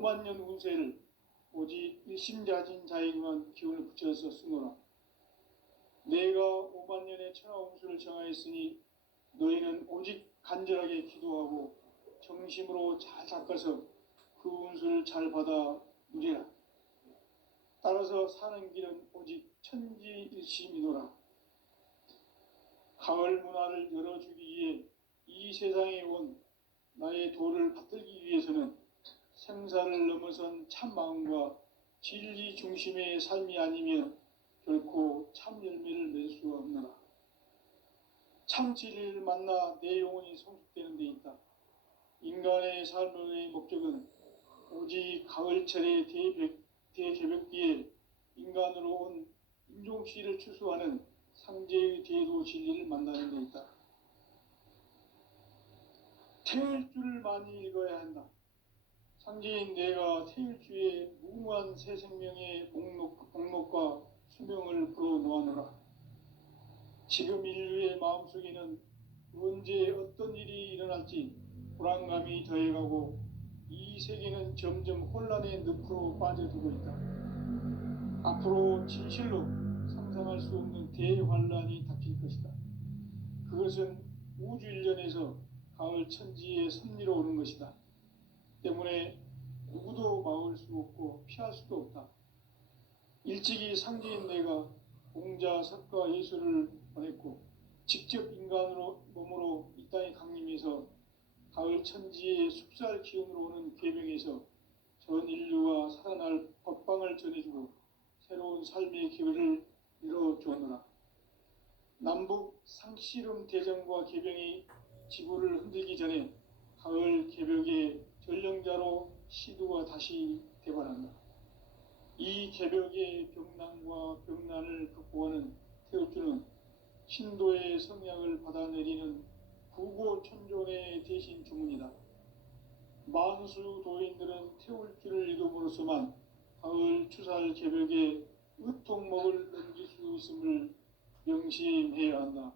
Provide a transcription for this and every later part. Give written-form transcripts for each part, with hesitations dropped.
5만 년 운세를 오직 일심자진 자에게만 기운을 붙여서 쓰노라. 내가 5만 년의 천하 운수를 정하였으니 너희는 오직 간절하게 기도하고 정심으로 잘 닦아서 그 운수를 잘 받아 누리라. 따라서 사는 길은 오직 천지일심이노라. 가을 문화를 열어주기 위해 이 세상에 온 나의 도를 받들기 위해서는 생사를 넘어선 참 마음과 진리 중심의 삶이 아니면 결코 참 열매를 맺을 수가 없노라. 참 진리를 만나 내 영혼이 성숙되는 데 있다. 인간의 삶의 목적은 오직 가을철의 대개벽기에 인간으로 온 인종씨를 추수하는 상제의 대도 진리를 만나는 데 있다. 태일주를 많이 읽어야 한다. 상제인 내가 태일주의 무궁한 새 생명의 목록과 수명을 풀어놓아노라. 지금 인류의 마음속에는 언제 어떤 일이 일어날지 불안감이 더해가고 이 세계는 점점 혼란의 늪으로 빠져들고 있다. 앞으로 진실로 상상할 수 없는 대환란이 닥칠 것이다. 그것은 우주 일련에서 가을 천지의 섭리로 오는 것이다. 때문에 누구도 막을 수 없고 피할 수도 없다. 일찍이 상제인 내가 공자, 석가, 예수를 보냈고 직접 인간으로 몸으로 이 땅에 강림해서 가을 천지의 숲살 기운으로 오는 궤병에서 전 인류가 살아날 법방을 전해주고 새로운 삶의 기회를 열어주었노라. 남북 상씨름 대전과 궤병이 지구를 흔들기 전에 가을 개벽의 전령자로 시두가 다시 대발한다. 이 개벽의 병난과 병난을 극복하는 태울주는 신도의 성약을 받아내리는 구고천존의 대신 주문이다. 만수 도인들은 태울주를 읽음으로써만 가을 추살 개벽의 으통목을 넘길 수 있음을 명심해야 한다.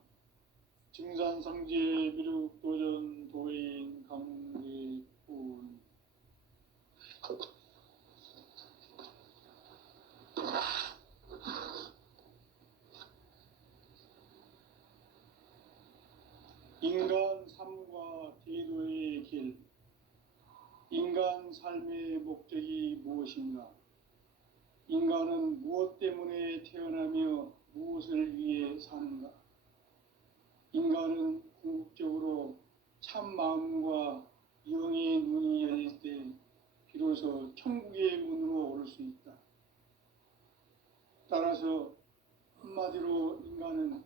증산상제 미륵도전 도인 강대군. 인간 삶과 대도의 길. 인간 삶의 목적이 무엇인가? 인간은 무엇 때문에 태어나며 무엇을 위해 사는가? 인간은 궁극적으로 참 마음과 영의 눈이 열릴 때 비로소 천국의 문으로 오를 수 있다. 따라서 한마디로 인간은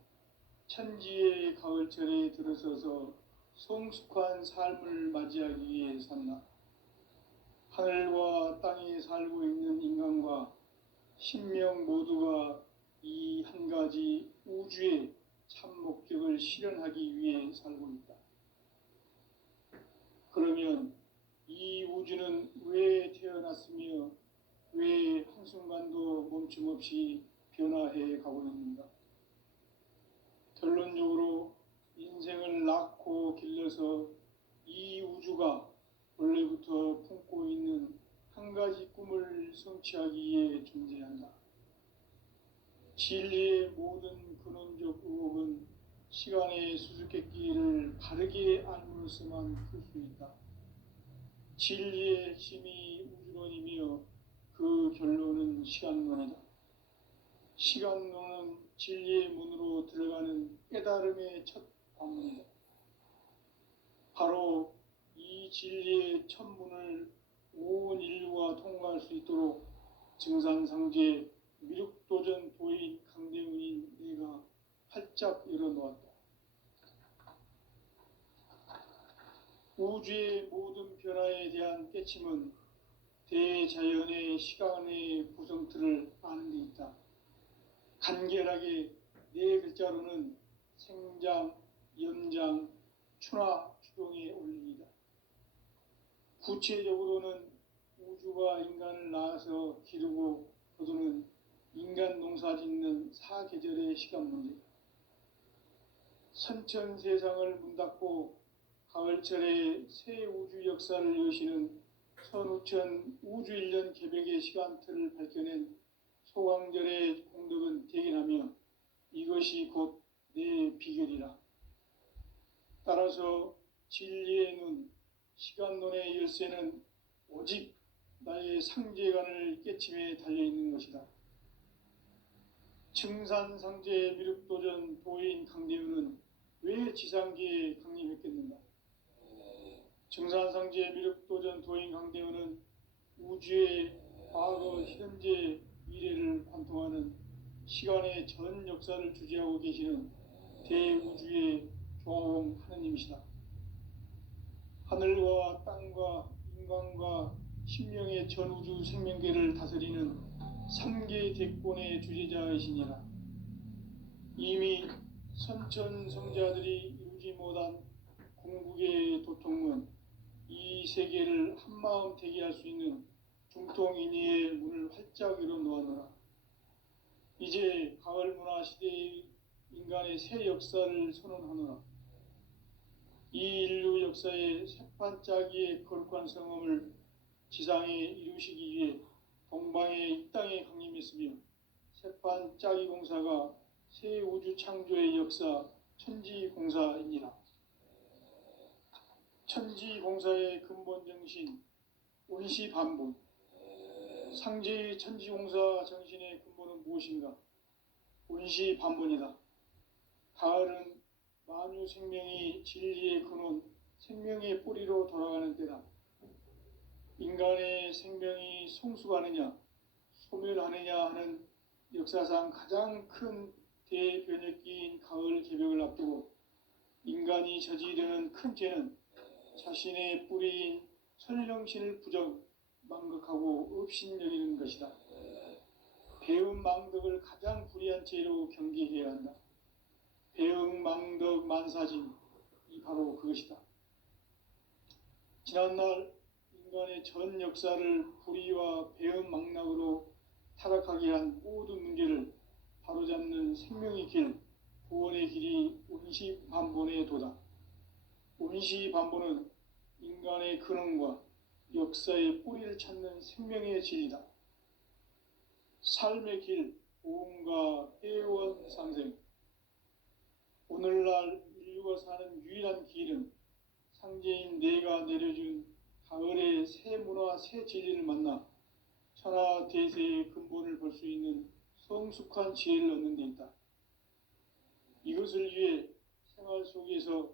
천지의 가을철에 들어서서 성숙한 삶을 맞이하기 위해 산다. 하늘과 땅에 살고 있는 인간과 신명 모두가 이 한 가지 우주의 참 목적을 실현하기 위해 살고 있다. 그러면 이 우주는 왜 태어났으며 왜 한순간도 멈춤없이 변화해 가고 있는가? 결론적으로 인생을 낳고 길러서 이 우주가 원래부터 품고 있는 한 가지 꿈을 성취하기 위해 존재한다. 진리의 모든 근원적 의혹은 시간의 수수께끼를 바르게 알므로써만 풀 수 있다. 진리의 핵심이 우주론이며 그 결론은 시간론이다. 시간론은 진리의 문으로 들어가는 깨달음의 첫 관문이다. 바로 이 진리의 첫 문을 온 인류가 통과할 수 있도록 증산상제 미륵도전 도인 강대훈인 내가 활짝 열어놓았다. 우주의 모든 변화에 대한 깨침은 대자연의 시간의 구성틀을 아는 데 있다. 간결하게 네 글자로는 생장, 염장, 추나, 추동의 원리이다. 구체적으로는 우주가 인간을 낳아서 기르고 거두는 인간 농사 짓는 사계절의 시간 문제. 선천 세상을 문 닫고 가을철에 새 우주 역사를 여시는 선우천 우주일년 개벽의 시간틀을 밝혀낸 소광절의 공덕은 대견하며 이것이 곧 내 비결이라. 따라서 진리의 눈, 시간론의 열쇠는 오직 나의 상제관을 깨침에 달려있는 것이다. 청산상제 미륵도전 도인 강대우는 왜 지상계에 강림했겠는가? 청산상제 미륵도전 도인 강대우는 우주의 과거, 현재, 미래를 관통하는 시간의 전 역사를 주재하고 계시는 대우주의 조화홍 하느님이시다. 하늘과 땅과 인간과 신명의 전우주 생명계를 다스리는 3계 대권의 주재자이시니라. 이미 선천성자들이 이루지 못한 궁극의 도통문, 이 세계를 한마음 대기할 수 있는 중통인의의 문을 활짝 열어놓았노라. 이제 가을 문화 시대의 인간의 새 역사를 선언하노라. 이 인류 역사의 새판짜기의 거룩한 성험을 지상에 이루시기 위해 동방의 이 땅에 강림했으며 새판짜기 공사가 새 우주 창조의 역사 천지공사이니라. 천지공사의 근본 정신 온시반본, 상제의 천지공사 정신의 근본은 무엇인가? 온시반본이다. 가을은 만유 생명이 진리의 근원, 생명의 뿌리로 돌아가는 때다. 인간의 생명이 성숙하느냐, 소멸하느냐 하는 역사상 가장 큰 대변혁기인 가을 개벽을 앞두고 인간이 저지르는 큰 죄는 자신의 뿌리인 설령신을 부정, 망극하고 업신여기는 것이다. 배움 망덕을 가장 불의한 죄로 경계해야 한다. 배움 망덕 만사진, 이 바로 그것이다. 지난날 인간의 전 역사를 불의와 배움 망락으로 타락하게 한 모든 문제를 바로잡는 생명의 길, 구원의 길이 온시반본의 도다. 온시반본은 인간의 근원과 역사의 뿌리를 찾는 생명의 진리다. 삶의 길, 보험과 회원 상생. 오늘날 인류가 사는 유일한 길은 상제인 내가 내려준 가을의 새 문화, 새 진리를 만나 천하 대세의 근본을 볼 수 있는 성숙한 지혜를 얻는 데 있다. 이것을 위해 생활 속에서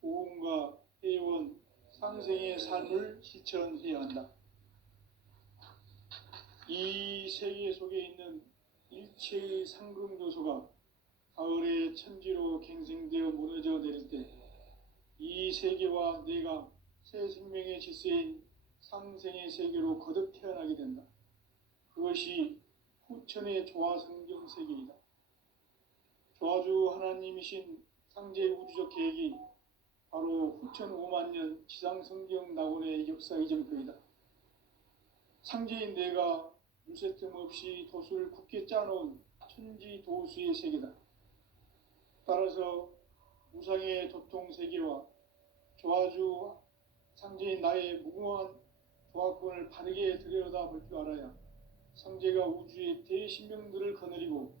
보험과 회원, 상생의 삶을 실천해야 한다. 이 세계 속에 있는 일체의 상극 요소가 가을의 천지로 갱생되어 무너져 내릴 때 이 세계와 내가 새 생명의 질서인 상생의 세계로 거듭 태어나게 된다. 그것이 후천의 조화성경 세계이다. 조화주 하나님이신 상제 우주적 계획이 바로 후천 5만년 지상성경 낙원의 역사 이전표이다. 상제인 내가 물새 틈 없이 도수를 굳게 짜놓은 천지 도수의 세계다. 따라서 무상의 도통 세계와 조화주 상제인 나의 무궁한 조화권을 바르게 들여다볼 줄 알아야 상제가 우주의 대신명들을 거느리고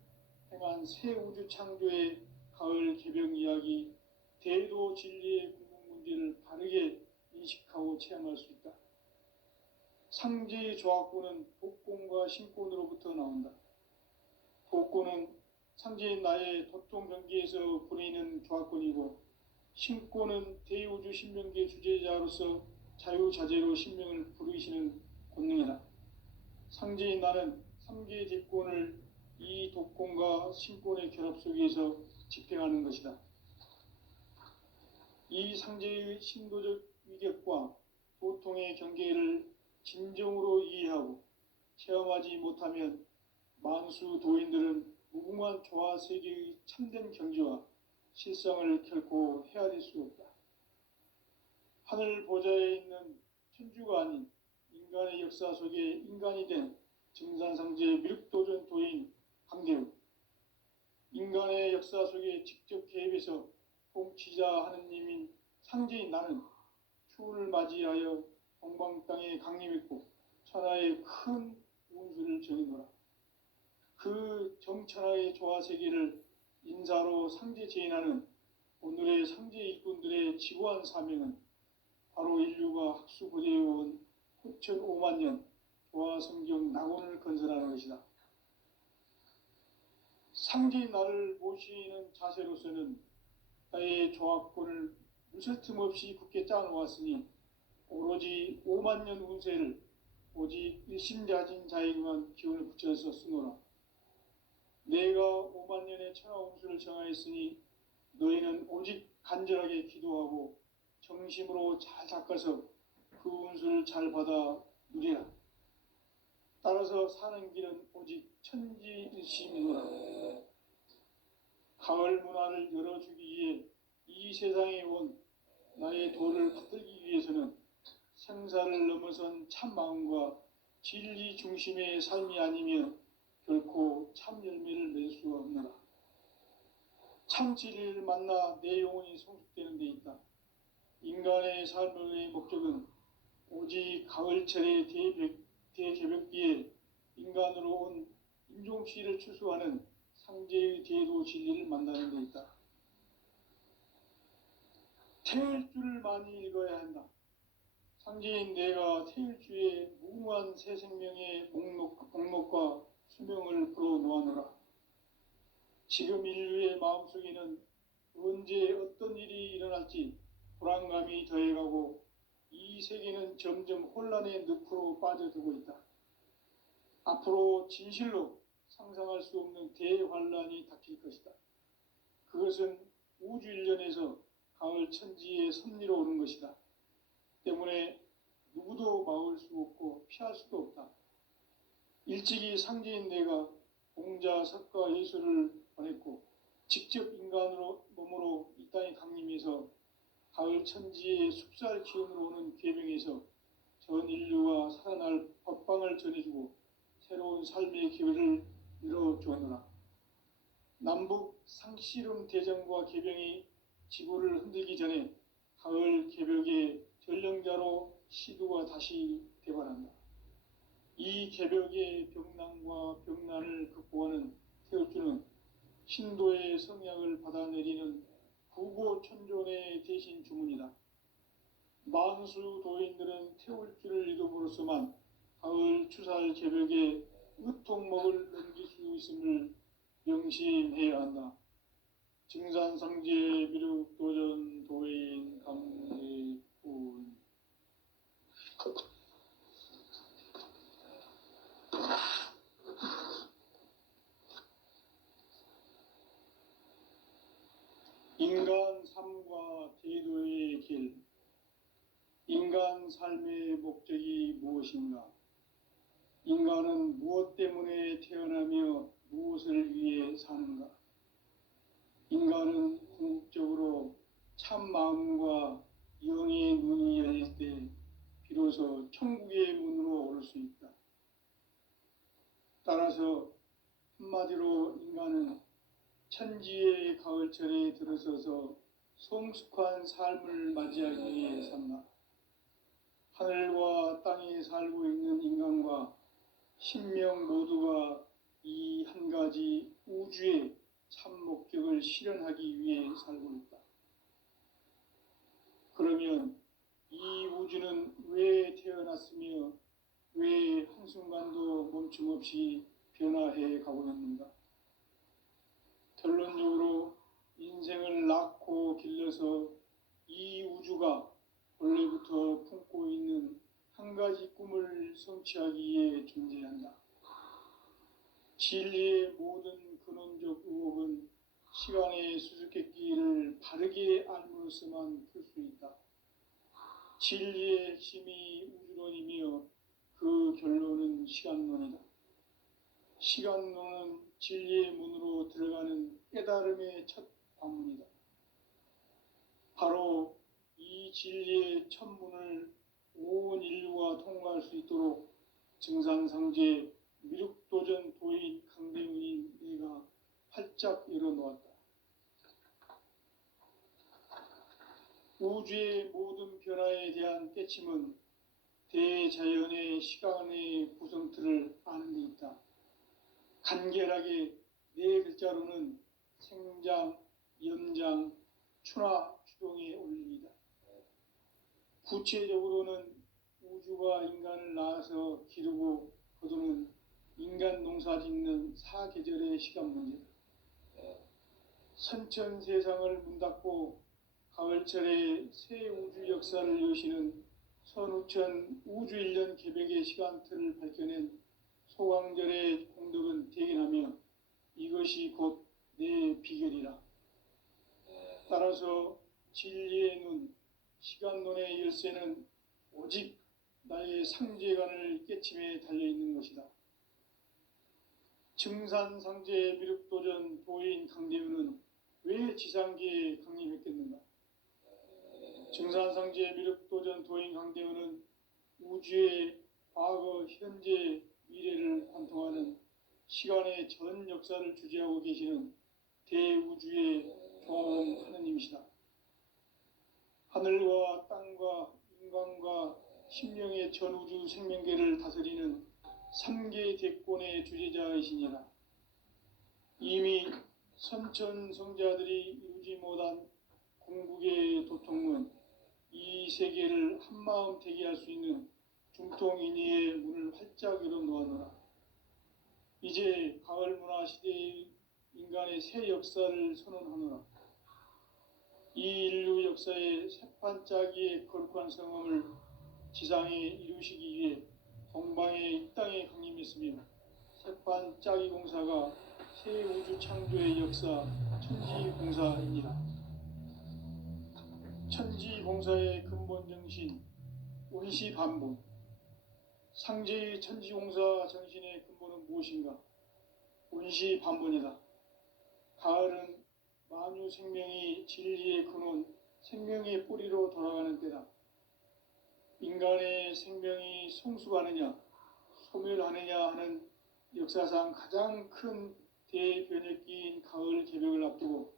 행한 새 우주 창조의 가을 개벽 이야기, 대도 진리의 궁극 문제를 바르게 인식하고 체험할 수 있다. 상제의 조화권은 복권과 신권으로부터 나온다. 복권은 상제인 나의 도통 경계에서 부리는 조화권이고, 신권은 대우주 신명계 주제자로서 자유자재로 신명을 부르시는 권능이다. 상제인 나는 3계 대권을 이 독권과 신권의 결합 속에서 집행하는 것이다. 이 상제의 신도적 위격과 도통의 경계를 진정으로 이해하고 체험하지 못하면 만수 도인들은 무궁한 조화 세계의 참된 경지와 실상을 결코 헤아릴 수 없다. 하늘 보좌에 있는 천주가 아닌 인간의 역사 속에 인간이 된 증산상제 미륵도전 도인 강대우, 인간의 역사 속에 직접 개입해서 통치자 하느님인 상제인 나는 추운을 맞이하여 동방 땅에 강림했고 천하의 큰 운수를 정해노라. 그 정천하의 조화세계를 인사로 상제 제인하는 오늘의 상제 일꾼들의 지고한 사명은 바로 인류가 학수고대해온 후천 5만 년 조화성경 낙원을 건설하는 것이다. 상제의 나를 모시는 자세로서는 나의 조합권을 무쇠틈 없이 굳게 짜놓았으니 오로지 5만 년 운세를 오직 일심자진 자에게만 기운을 붙여서 쓰노라. 내가 5만 년의 천하 운수를 정하였으니 너희는 오직 간절하게 기도하고 정심으로 잘 닦아서 그 운수를 잘 받아 누리라. 따라서 사는 길은 오직 천지일심이노라. 가을 문화를 열어주기 위해 이 세상에 온 나의 도를 받들기 위해서는 생사를 넘어선 참 마음과 진리 중심의 삶이 아니면 결코 참 열매를 맺을 수가 없노라. 참 진리를 만나 내 영혼이 성숙되는 데 있다. 인간의 삶의 목적은 오직 가을철의 대개벽기에 인간으로 온 인종시를 추수하는 상제의 대도 진리를 만나는 데 있다. 태일주를 많이 읽어야 한다. 상제인 내가 태일주의 무궁한 새 생명의 목록과 수명을 불어놓아노라. 지금 인류의 마음속에는 언제 어떤 일이 일어날지 불안감이 더해가고 이 세계는 점점 혼란의 늪으로 빠져들고 있다. 앞으로 진실로 상상할 수 없는 대환란이 닥칠 것이다. 그것은 우주 일련에서 가을 천지의 섭리로 오는 것이다. 때문에 누구도 막을 수 없고 피할 수도 없다. 일찍이 상제인 내가 공자, 석가, 예수를 보냈고 직접 인간으로 몸으로 이 땅에 강림해서 가을 천지의 숙살 기운으로 오는 계명에서 전 인류가 살아날 법방을 전해주고 새로운 삶의 기회를 열어주었노라. 남북 상씨름 대전과 개병이 지구를 흔들기 전에 가을 개벽의 전령자로 시두가 다시 대발한다. 이 개벽의 병난과 병난을 극복하는 태울주는 신도의 성약을 받아내리는 구고천존의 대신 주문이다. 만수 도인들은 태울주를 이름으로서만 가을 추살 개벽의 으통목을 넘길 수 있음을 명심해야 한다. 증산상제 미륵도전 도인 강대군. 인간 삶과 제도의 길. 인간 삶의 목적이 무엇인가? 인간은 무엇 때문에 태어나며 무엇을 위해 사는가? 인간은 궁극적으로 참 마음과 영의 눈이 열릴 때 비로소 천국의 문으로 오를 수 있다. 따라서 한마디로 인간은 천지의 가을철에 들어서서 성숙한 삶을 맞이하기 위해 산다. 하늘과 땅에 살고 있는 인간과 신명 모두가 이 한 가지 우주의 참 목적을 실현하기 위해 살고 있다. 그러면 이 우주는 왜 태어났으며 왜 한순간도 멈춤 없이 변화해 가고 있는가? 결론적으로 인생을 낳고 길러서 이 우주가 원래부터 품고 있는 한 가지 꿈을 성취하기 위해 존재한다. 진리의 모든 근원적 의혹은 시간의 수수께끼를 바르게 알므로서만 풀 수 있다. 진리의 핵심이 우주론이며 그 결론은 시간론이다. 시간론은 진리의 문으로 들어가는 깨달음의 첫 관문이다. 바로 이 진리의 첫 문을 온 인류가 통과할 수 있도록 증산상제 미륵도전 도인 강대문인 내가 활짝 열어놓았다. 우주의 모든 변화에 대한 깨침은 대자연의 시간의 구성틀을 아는 데 있다. 간결하게 네 글자로는 생장, 연장, 추나 추동에 올립니다. 구체적으로는 우주가 인간을 낳아서 기르고 거두는 인간 농사 짓는 사계절의 시간 문제다. 선천 세상을 문 닫고 가을철에 새 우주 역사를 여시는 선우천 우주일년 개백의 시간틀을 밝혀낸 소강절의 공덕은 대견하며 이것이 곧 내 비결이라. 따라서 진리의 눈, 시간론의 열쇠는 오직 나의 상제관을 깨침에 달려있는 것이다. 증산상제 미륵도전 도인 강대우는 왜 지상계에 강림했겠는가? 증산상제 미륵도전 도인 강대우는 우주의 과거, 현재, 미래를 관통하는 시간의 전 역사를 주재하고 계시는 대우주의 조화로운 하느님이시다. 하늘과 땅과 인간과 심령의 전우주 생명계를 다스리는 삼계 대권의 주재자이시니라. 이미 선천성자들이 이루지 못한 궁극의 도통문, 이 세계를 한마음 되게 할 수 있는 중통인의의 문을 활짝 열어놓았노라. 이제 가을 문화 시대의 인간의 새 역사를 선언하노라. 이 인류 역사의 새판짜기의 거룩한 성험을 지상에 이루시기 위해 동방에 이 땅에 강림했으며 새판짜기 공사가 새 우주 창조의 역사 천지공사입니다. 천지공사의 근본 정신 운시반본. 상제의 천지공사 정신의 근본은 무엇인가? 운시반본이다. 가을은 만유 생명이 진리의 근원, 생명의 뿌리로 돌아가는 때다. 인간의 생명이 성숙하느냐, 소멸하느냐 하는 역사상 가장 큰 대변혁기인 가을 개벽을 앞두고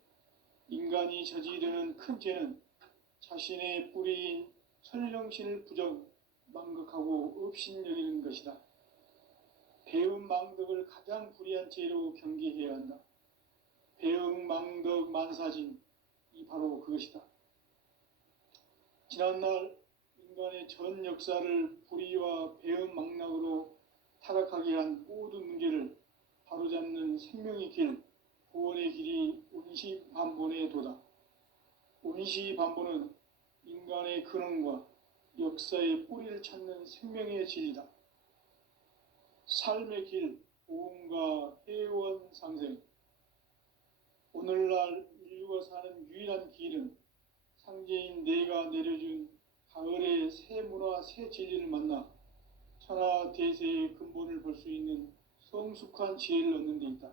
인간이 저지르는 큰 죄는 자신의 뿌리인 설령신을 부정, 망극하고 업신여기는 것이다. 배음 망덕을 가장 불의한 죄로 경계해야 한다. 배음 망덕 만사진, 이 바로 그것이다. 지난날 인간의 전 역사를 불의와 배음 망락으로 타락하게 한 모든 문제를 바로잡는 생명의 길, 구원의 길이 운시반본의 도다. 운시반본은 인간의 근원과 역사의 뿌리를 찾는 생명의 진리다. 삶의 길, 보험과 회원 상생. 오늘날 인류가 사는 유일한 길은 상제인 내가 내려준 가을의 새 문화, 새 진리를 만나 천하 대세의 근본을 볼 수 있는 성숙한 지혜를 얻는 데 있다.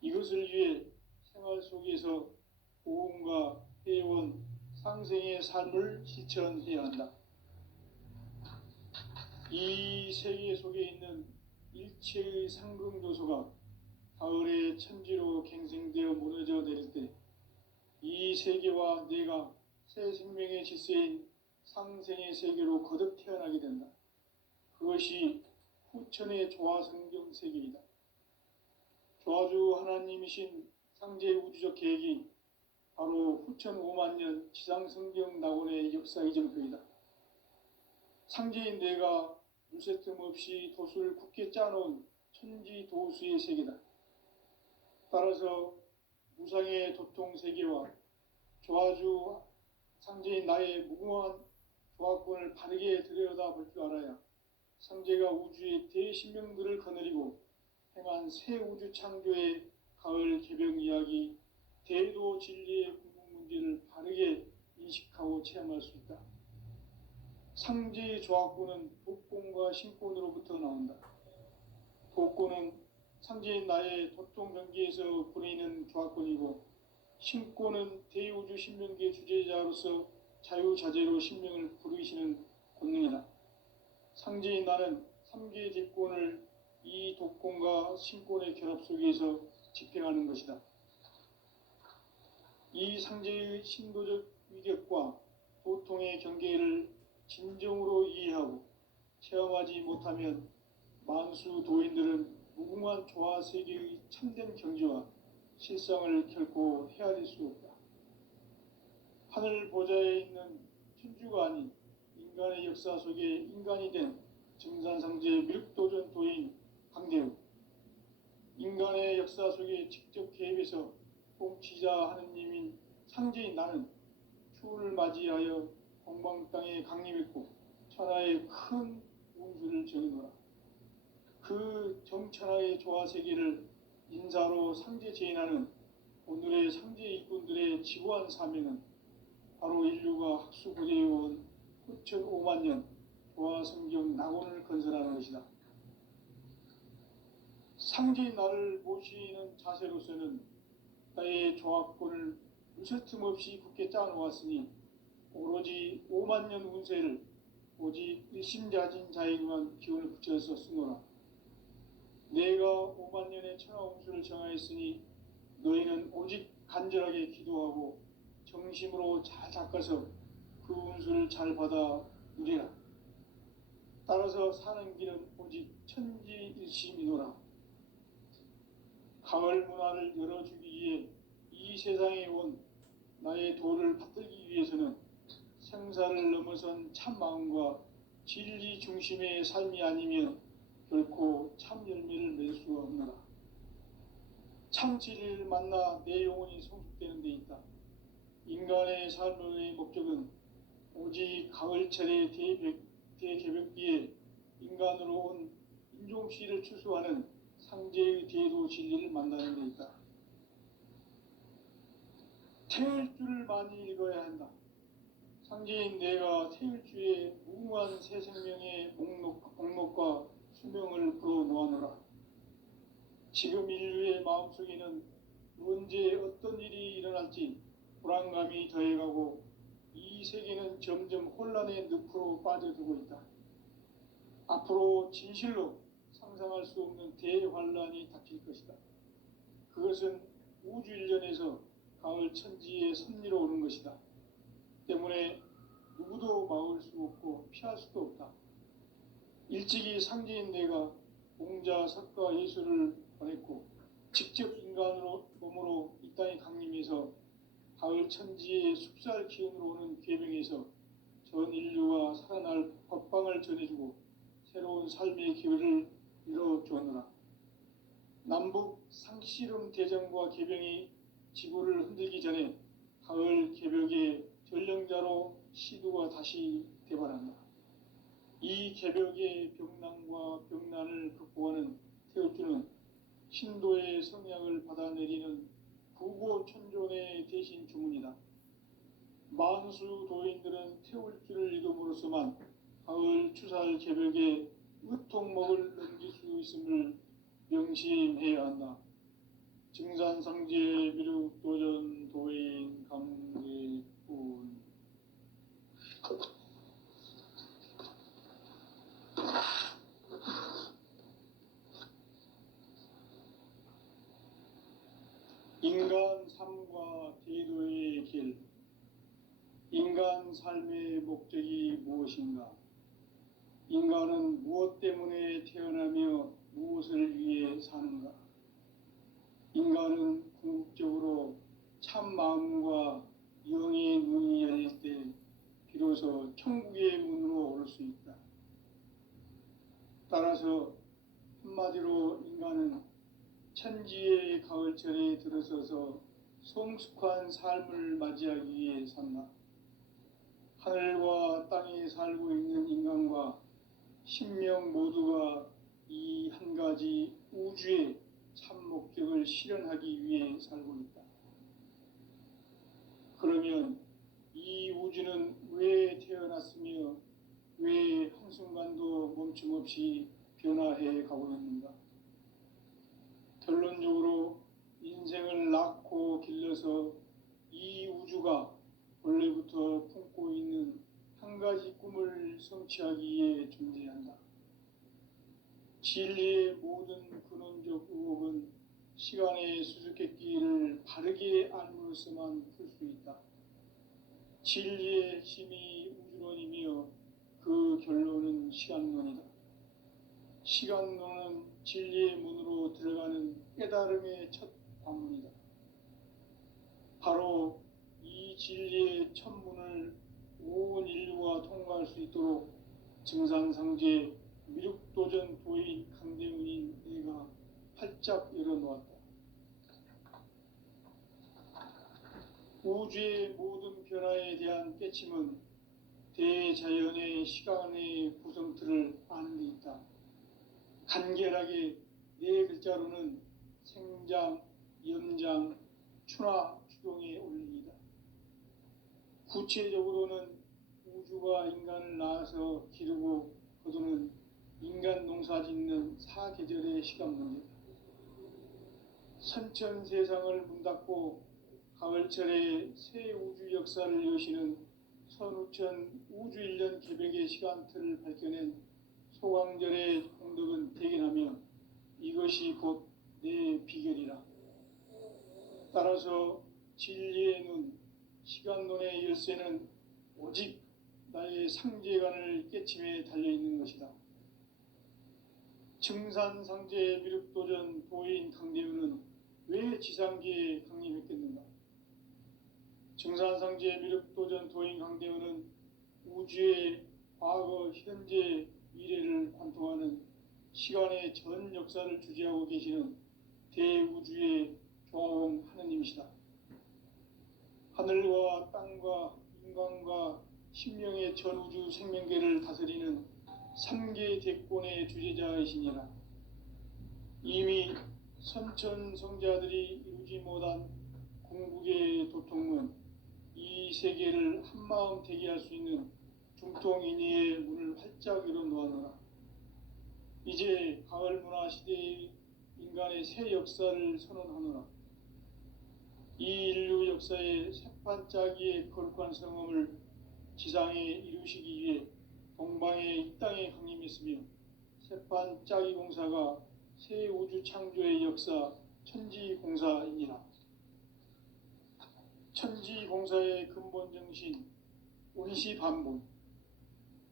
이것을 위해 생활 속에서 보험과 회원, 상생의 삶을 실천해야 한다. 이 세계 속에 있는 일체의 상승조소가 가을의 천지로 갱생되어 무너져 내릴 때 이 세계와 내가 새 생명의 질서인 상생의 세계로 거듭 태어나게 된다. 그것이 후천의 조화성경 세계이다. 조화주 하나님이신 상제 우주적 계획이 바로 후천 5만년 지상성경 낙원의 역사 이정표이다. 상제인 내가 물새 틈 없이 도수를 굳게 짜놓은 천지도수의 세계다. 따라서 무상의 도통세계와 조화주 상제인 나의 무궁한 조화권을 바르게 들여다볼 줄 알아야 상제가 우주의 대신명들을 거느리고 행한 새 우주 창조의 가을 개벽 이야기, 대도 진리의 궁극 문제를 바르게 인식하고 체험할 수 있다. 상제의 조화권은 독권과 신권으로부터 나온다. 독권은 상제인 나의 도통 경계에서 부리는 조화권이고, 신권은 대우주 신명계 주제자로서 자유자재로 신명을 부르시는 권능이다. 상제인 나는 삼계 대권을 이 독권과 신권의 결합 속에서 집행하는 것이다. 이 상제의 신도적 위격과 도통의 경계를 진정으로 이해하고 체험하지 못하면 만수 도인들은 무궁한 조화 세계의 참된 경지와 실상을 결코 헤아릴 수 없다. 하늘 보좌에 있는 천주가 아닌 인간의 역사 속에 인간이 된 증산상제 미륵도전 도인 강대우, 인간의 역사 속에 직접 개입해서 통치자 하느님인 상제인 나는 추운을 맞이하여 공방 땅에 강림했고 천하의 큰 운수를 정해노라. 그 정천하의 조화세계를 인사로 상제 제인하는 오늘의 상제 일꾼들의 지구한 사명은 바로 인류가 학수고대해온 후천 5만 년 조화성경 낙원을 건설하는 것이다. 상제인 나를 모시는 자세로서는 나의 조합권을 무설 틈 없이 굳게 짜놓았으니 오로지 5만 년 운세를 오직 일심자진 자에게만 기운을 붙여서 쓰노라. 내가 5만 년의 천하운수를 정하였으니 너희는 오직 간절하게 기도하고 정심으로 잘 닦아서 그 운수를 잘 받아 누리라. 따라서 사는 길은 오직 천지일심이노라. 가을 문화를 열어주기 위해 이 세상에 온 나의 도를 받들기 위해서는 생사를 넘어선 참 마음과 진리 중심의 삶이 아니면 결코 참 열매를 맺을 수가 없노라. 참 진리를 만나 내 영혼이 성숙되는 데 있다. 인간의 삶의 목적은 오직 가을철의 대개벽기에 인간으로 온 인종씨를 추수하는 상제의 대도 진리를 만나는 데 있다. 태일주를 많이 읽어야 한다. 상제인 내가 태일주의 무궁한 새 생명의 목록과 수명을 불어놓아노라. 지금 인류의 마음속에는 언제 어떤 일이 일어날지 불안감이 더해가고 이 세계는 점점 혼란의 늪으로 빠져들고 있다. 앞으로 진실로 상상할 수 없는 대환란이 닥칠 것이다. 그것은 우주 일련에서 가을 천지의 섭리로 오는 것이다. 때문에 누구도 막을 수 없고 피할 수도 없다. 일찍이 상제인 내가 공자, 석가, 예수를 보냈고 직접 인간으로 몸으로 이 땅에 강림해서 가을 천지의 숲살 기운으로 오는 계명에서 전 인류가 살아날 법방을 전해주고 새로운 삶의 기회를 이뤄주었노라. 남북 상씨름 대전과 개병이 지구를 흔들기 전에 가을 개벽의 전령자로 시두가 다시 대발한다. 이 개벽의 병난과 병난을 극복하는 태울주는 신도의 성향을 받아내리는 구고천존의 대신 주문이다. 만수 도인들은 태울주를 읽음으로써만 가을 추살 개벽의 으통목을 넘길 수 있음을 명심해야 한다. 증산상제 미륵도전 도인 강대훈. 인간 삶과 대도의 길. 인간 삶의 목적이 무엇인가? 인간은 무엇 때문에 태어나며 무엇을 위해 사는가? 인간은 궁극적으로 참 마음과 영의 문이 열릴 때 비로소 천국의 문으로 오를 수 있다. 따라서 한마디로 인간은 천지의 가을철에 들어서서 성숙한 삶을 맞이하기 위해 산다. 하늘과 땅에 살고 있는 인간과 신명 모두가 이 한 가지 우주의 참 목적을 실현하기 위해 살고 있다. 그러면 이 우주는 왜 태어났으며 왜 한순간도 멈춤 없이 변화해 가고 있는가? 결론적으로 인생을 낳고 길러서 이 우주가 원래부터 품고 있는 한 가지 꿈을 성취하기 위해 존재한다. 진리의 모든 근원적 의혹은 시간의 수수께끼를 바르게 알므로서만 풀 수 있다. 진리의 핵심이 우주론이며 그 결론은 시간론이다. 시간론은 진리의 문으로 들어가는 깨달음의 첫 관문이다. 바로 이 진리의 첫 문을 온 인류가 통과할 수 있도록 증산상제 미륵도전 도인 강대문인 내가 활짝 열어놓았다. 우주의 모든 변화에 대한 깨침은 대자연의 시간의 구성틀을 아는 데 있다. 간결하게 네 글자로는 생장, 연장, 추나 추동의 원리이다. 구체적으로는 우주가 인간을 낳아서 기르고 거두는 인간 농사 짓는 사계절의 시간 문제다. 선천 세상을 문닫고 가을철에 새 우주 역사를 여시는 선우천 우주 1년 개백의 시간틀을 밝혀낸 소강절의 공덕은 대견하며 이것이 곧 내 비결이라. 따라서 진리의 눈, 시간론의 열쇠는 오직 나의 상제관을 깨침에 달려있는 것이다. 증산상제 미륵도전 도인 강대문은 왜 지상계에 강림했겠는가? 증산상제 미륵도전 도인 강대문은 우주의 과거, 현재, 미래를 관통하는 시간의 전 역사를 주재하고 계시는 대우주의 조화원 하느님이시다. 하늘과 땅과 인간과 신명의 전우주 생명계를 다스리는 3계 대권의 주재자이시니라. 이미 선천성자들이 이루지 못한 궁극의 도통은 이 세계를 한마음 되게 할 수 있는 중통인의의 문을 활짝 열어놓았노라. 이제 가을 문화 시대의 인간의 새 역사를 선언하노라. 이 인류 역사의 새판짜기의 거룩한 성음을 지상에 이루시기 위해 동방의 이 땅에 강림했으며 새판짜기 공사가 새 우주 창조의 역사 천지공사이니라. 천지공사의 근본 정신 온시반본.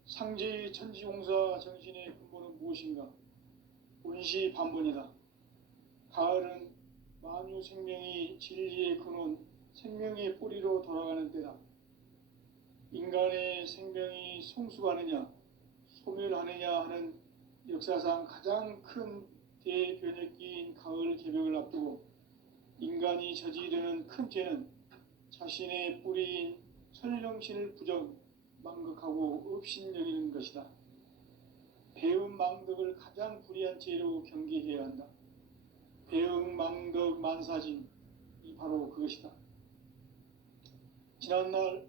상제의 천지공사 정신의 근본은 무엇인가? 온시반본이다. 가을은 만유 생명이 진리의 근원, 생명의 뿌리로 돌아가는 때다. 인간의 생명이 성숙하느냐, 소멸하느냐 하는 역사상 가장 큰 대변혁기인 가을 개벽을 앞두고 인간이 저지르는 큰 죄는 자신의 뿌리인 설령신을 망극하고 업신여기는 것이다. 배음 망덕을 가장 불의한 죄로 경계해야 한다. 배음 망덕 만사진이 바로 그것이다. 지난날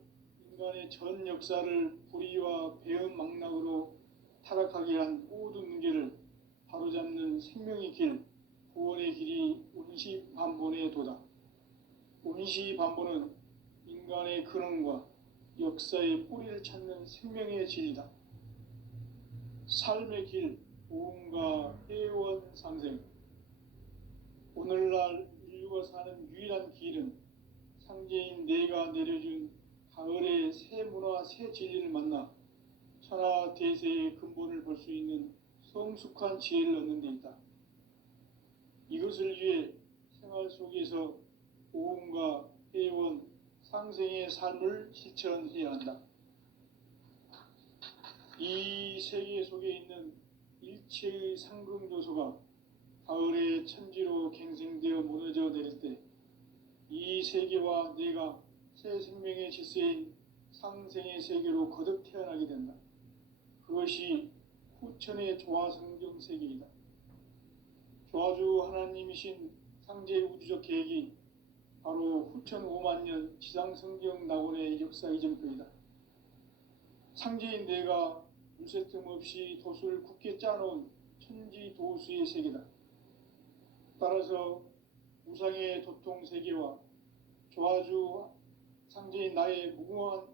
인간의 전 역사를 불의와 배음 망락으로 타락하게 한 모든 문제를 바로잡는 생명의 길, 구원의 길이 온시반본의 도다. 온시반본은 인간의 근원과 역사의 뿌리를 찾는 생명의 진리다. 삶의 길, 보험과 회원 상생. 오늘날 인류가 사는 유일한 길은 상제인 내가 내려준 가을의 새 문화, 새 진리를 만나 천하 대세의 근본을 볼 수 있는 성숙한 지혜를 얻는 데 있다. 이것을 위해 생활 속에서 보험과 회원, 상생의 삶을 실천해야 한다. 이 세계 속에 있는 일체의 상승조소가 가을의 천지로 갱생되어 무너져 내릴 때 이 세계와 내가 새 생명의 질서인 상생의 세계로 거듭 태어나게 된다. 그것이 후천의 조화성경 세계이다. 조화주 하나님이신 상제 우주적 계획이 바로 후천 5만년 지상성경 낙원의 역사 이전표이다. 상제인 내가 물새틈 없이 도수를 굳게 짜놓은 천지도수의 세계다. 따라서 우상의 도통세계와 조화주 상제인 나의 무궁한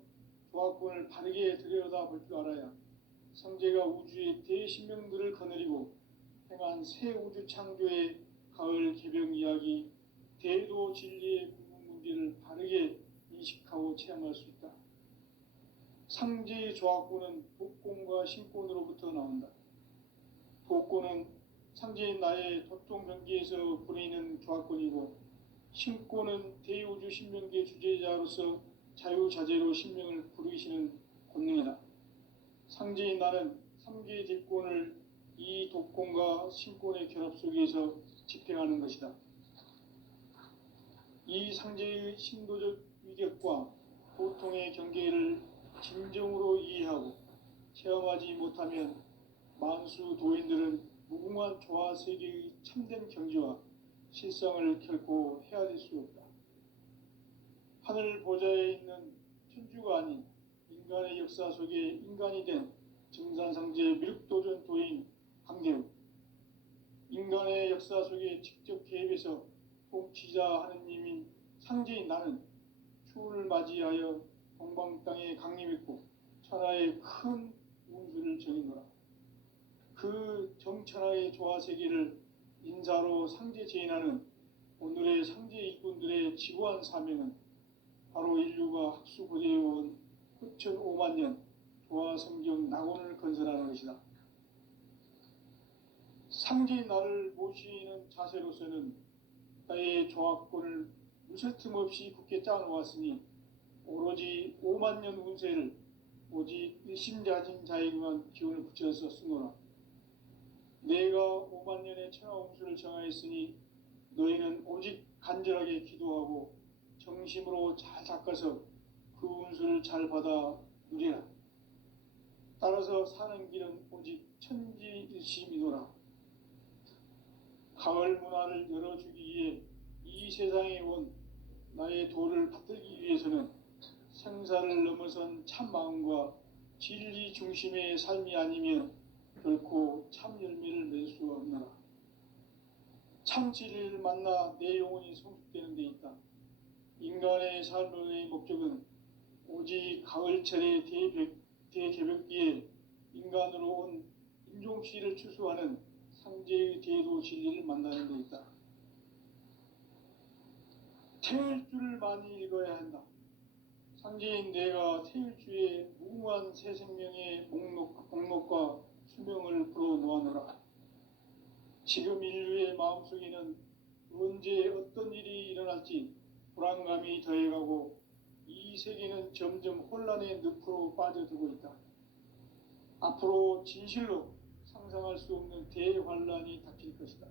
조화권을 바르게 들여다볼 줄 알아야 상제가 우주의 대신명들을 거느리고 행한 새 우주 창조의 가을 개병 이야기, 대도 진리의 궁극 문제를 바르게 인식하고 체험할 수 있다. 상제의 조합구는 독곤과 신곤으로부터 나온다. 독곤은 상제인 나의 도통병기에서 부리는 조합권이고, 신곤은 대우주 신명기의 주제자로서 자유자재로 신명을 부르시는 권능이다. 상제인 나는 삼계의 뒷권을 이 독곤과 신곤의 결합 속에서 집행하는 것이다. 이 상제의 신도적 위격과 보통의 경계를 진정으로 이해하고 체험하지 못하면 만수 도인들은 무궁한 조화 세계의 참된 경지와 실상을 결코 헤아릴 수 없다. 하늘 보좌에 있는 천주가 아닌 인간의 역사 속에 인간이 된 증산상제 미륵도전 도인 강대우, 인간의 역사 속에 직접 개입해서 통치자 하느님인 상제인 나는 추운을 맞이하여 동방 땅에 강림했고 천하의 큰 운수를 정해노라. 그 정천하의 조화세계를 인사로 상제 제인하는 오늘의 상제 일꾼들의 지고한 사명은 바로 인류가 학수고대해온 후천 5만 년 조화성경 낙원을 건설하는 것이다. 상제인 나를 모시는 자세로서는 나의 조합권을 무쇠 틈 없이 굳게 짜놓았으니 오로지 5만 년 운세를 오직 일심자진 자에게만 기운을 붙여서 쓰노라. 내가 5만 년의 천하홍수를 정하였으니 너희는 오직 간절하게 기도하고 정심으로 잘 닦아서 그 운수를 잘 받아 누리라. 따라서 사는 길은 오직 천지일심이노라. 가을 문화를 열어주기 위해 이 세상에 온 나의 도를 받들기 위해서는 생사를 넘어선 참 마음과 진리 중심의 삶이 아니면 결코 참 열매를 맺을 수 없노라. 참 진리를 만나 내 영혼이 성숙되는 데 있다. 인간의 삶의 목적은 오직 가을철의 대개벽기에 인간으로 온 인종시를 추수하는 상제의 대도 진리를 만나는 데 있다. 태일주를 많이 읽어야 한다. 상제인 내가 태일주의 무궁한 새 생명의 목록과 수명을 불어놓아노라. 지금 인류의 마음속에는 언제 어떤 일이 일어날지 불안감이 더해가고 이 세계는 점점 혼란의 늪으로 빠져들고 있다. 앞으로 진실로 상상할 수 없는 대환란이 닥칠 것이다.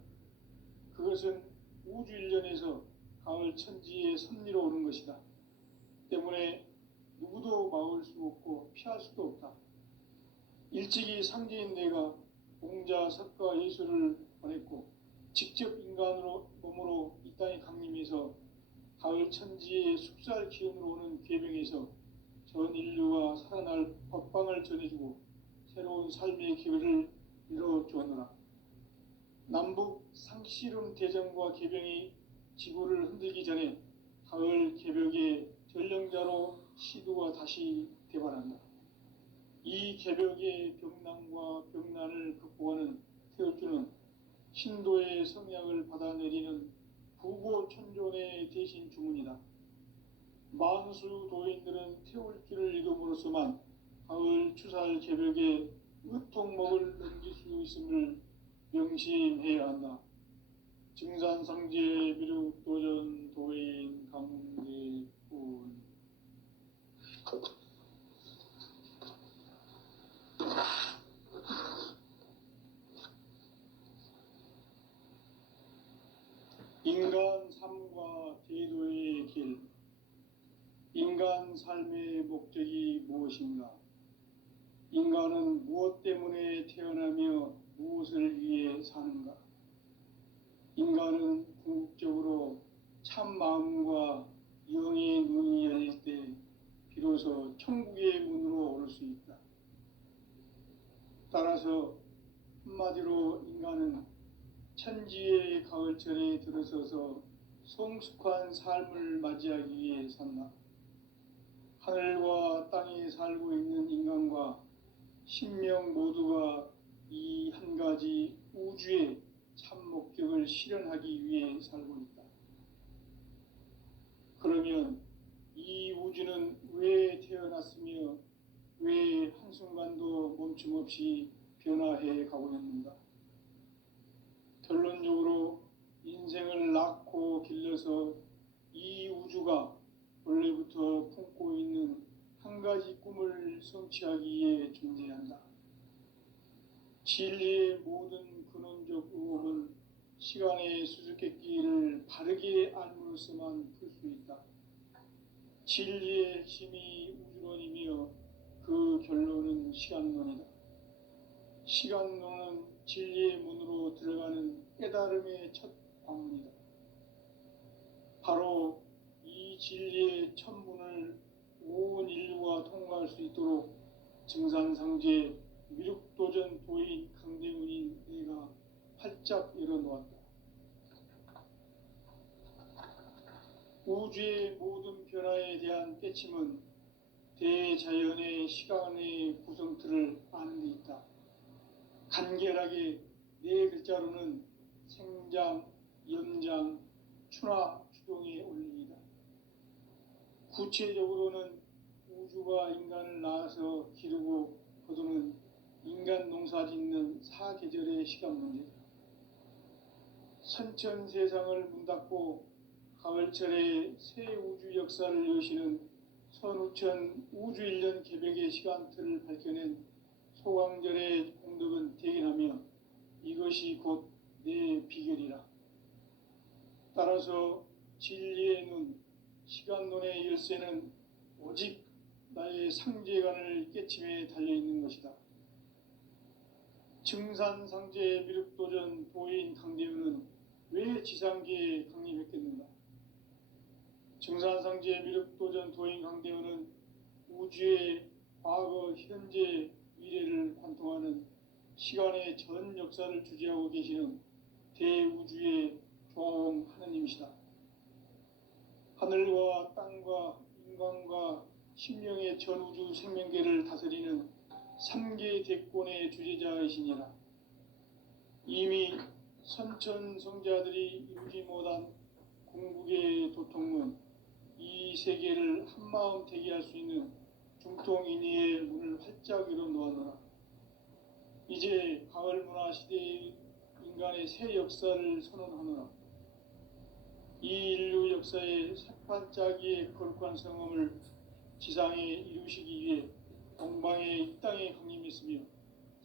그것은 우주 일련에서 가을 천지의 섭리로 오는 것이다. 때문에 누구도 막을 수 없고 피할 수도 없다. 일찍이 상제인 내가 공자, 석가, 예수를 보냈고 직접 인간으로 몸으로 이 땅에 강림해서 가을 천지의 숙살 기운으로 오는 계명에서 전 인류가 살아날 법방을 전해주고 새로운 삶의 기회를 이뤄주었노라. 남북 상씨름 대전과 개병이 지구를 흔들기 전에 가을 개벽의 전령자로 시도가 다시 대발한다. 이 개벽의 병난과 병난을 극복하는 태울주는 신도의 성약을 받아내리는 부고천존의 대신 주문이다. 만수 도인들은 태울주를 읽음으로써만 가을 추살 개벽에 의통목을 넘길 수 있음을 명심해야 한다. 증산상제 미륵도전 도인 강대군. 인간 삶과 제도의 길. 인간 삶의 목적이 무엇인가? 인간은 무엇 때문에 태어나며 무엇을 위해 사는가? 인간은 궁극적으로 참 마음과 영의 눈이 열릴 때 비로소 천국의 문으로 오를 수 있다. 따라서 한마디로 인간은 천지의 가을철에 들어서서 성숙한 삶을 맞이하기 위해 산다. 하늘과 땅에 살고 있는 인간과 신명 모두가 이 한 가지 우주의 참 목적을 실현하기 위해 살고 있다. 그러면 이 우주는 왜 태어났으며 성취하기에 존재한다. 진리의 모든 근원적 의혹은 시간의 수수께끼를 바르게 알므로써만 풀 수 있다. 진리의 핵심이 우주론이며 그 결론은 시간론이다. 시간론은 진리의 문으로 들어가는 깨달음의 첫 방문이다. 바로 이 진리의 첫 문을 온 인류가 통과할 수 있도록 증산상제 미륵도전 도인 강대문인 내가 활짝 열어놓았다. 우주의 모든 변화에 대한 깨침은 대자연의 시간의 구성틀을 아는 데 있다. 간결하게 네 글자로는 생장, 연장, 추나 추동의 원리이다. 구체적으로는 우주가 인간을 낳아서 기르고 거두는 인간 농사 짓는 사계절의 시간 문제다. 선천 세상을 문닫고 가을철에 새 우주 역사를 여시는 선우천 우주 1년 개벽의 시간틀을 밝혀낸 소강절의 공덕은 대견하며 이것이 곧 내 비결이라. 따라서 진리의 눈, 시간론의 열쇠는 오직 나의 상제관을 깨침에 달려있는 것이다. 증산상제 미륵도전 도인 강대문은 왜 지상계에 강림했겠는가? 증산상제 미륵도전 도인 강대문은 우주의 과거, 현재, 미래를 관통하는 시간의 전 역사를 주재하고 계시는 대우주의 조화원 하느님이시다. 하늘과 땅과 인간과 신명의 전우주 생명계를 다스리는 3계 대권의 주재자이시니라. 이미 선천성자들이 이루지 못한 궁극의 도통문, 이 세계를 한마음 되게 할 수 있는 중통인의의 문을 활짝 열어놓았노라. 이제 가을 문화 시대의 인간의 새 역사를 선언하노라. 이 인류 역사의 새판짜기의 거룩한 성험을 지상에 이루시기 위해 동방의 이 땅에 강림했으며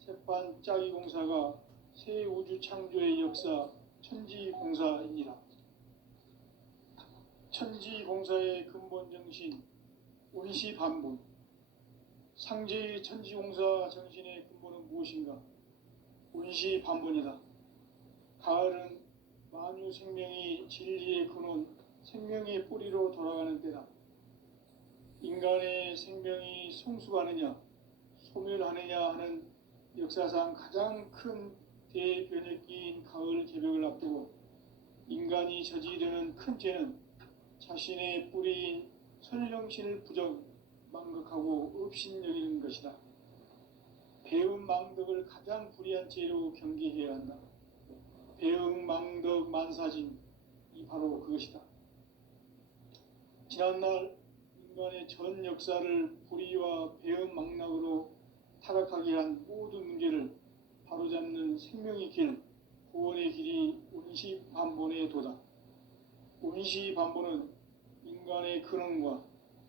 새판짜기 공사가 새 우주 창조의 역사 천지공사이니라. 천지공사의 근본 정신 온시반본. 상제의 천지공사 정신의 근본은 무엇인가? 온시반본이다. 가을은 만유 생명이 진리의 근원, 생명의 뿌리로 돌아가는 때다. 인간의 생명이 성숙하느냐, 소멸하느냐 하는 역사상 가장 큰 대변혁기인 가을 개벽을 앞두고 인간이 저지르는 큰 죄는 자신의 뿌리인 설령신을 부정, 망극하고 업신여기는 것이다. 배움 망덕을 가장 불의한 죄로 경계해야 한다. 배움 망덕 만사진, 이 바로 그것이다. 지난날 인간의 전 역사를 불의와 배움 망락으로 타락하게 한 모든 문제를 바로잡는 생명의 길, 구원의 길이 온시반본의 도다. 온시반본은 인간의 근원과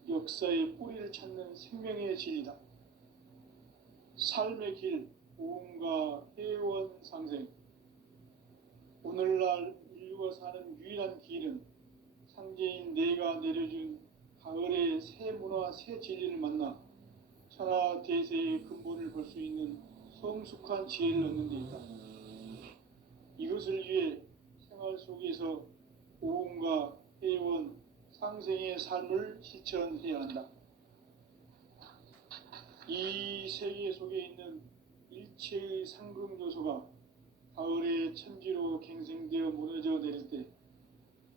역사의 뿌리를 찾는 생명의 진리다. 삶의 길, 보험과 회원 상생. 오늘날 인류가 사는 유일한 길은 상제인 내가 내려준 가을의 새 문화, 새 진리를 만나 천하 대세의 근본을 볼 수 있는 성숙한 지혜를 얻는 데 있다. 이것을 위해 생활 속에서 보험과 회원, 상생의 삶을 실천해야 한다. 이 세계 속에 있는 일체의 상금 요소가 가을의 천지로 갱생되어 무너져 내릴 때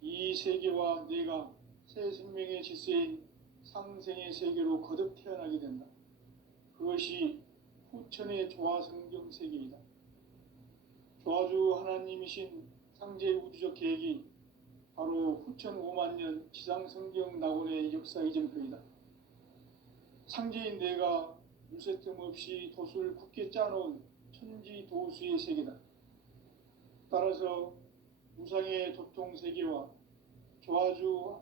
이 세계와 내가 새 생명의 질서인 상생의 세계로 거듭 태어나게 된다. 그것이 후천의 조화성경 세계이다. 조화주 하나님이신 상제 우주적 계획이 바로 후천 5만 년 지상성경 낙원의 역사 이전표이다. 상제인 내가 물새틈 없이 도수를 굳게 짜놓은 천지도수의 세계다. 따라서 무상의 도통 세계와 조화주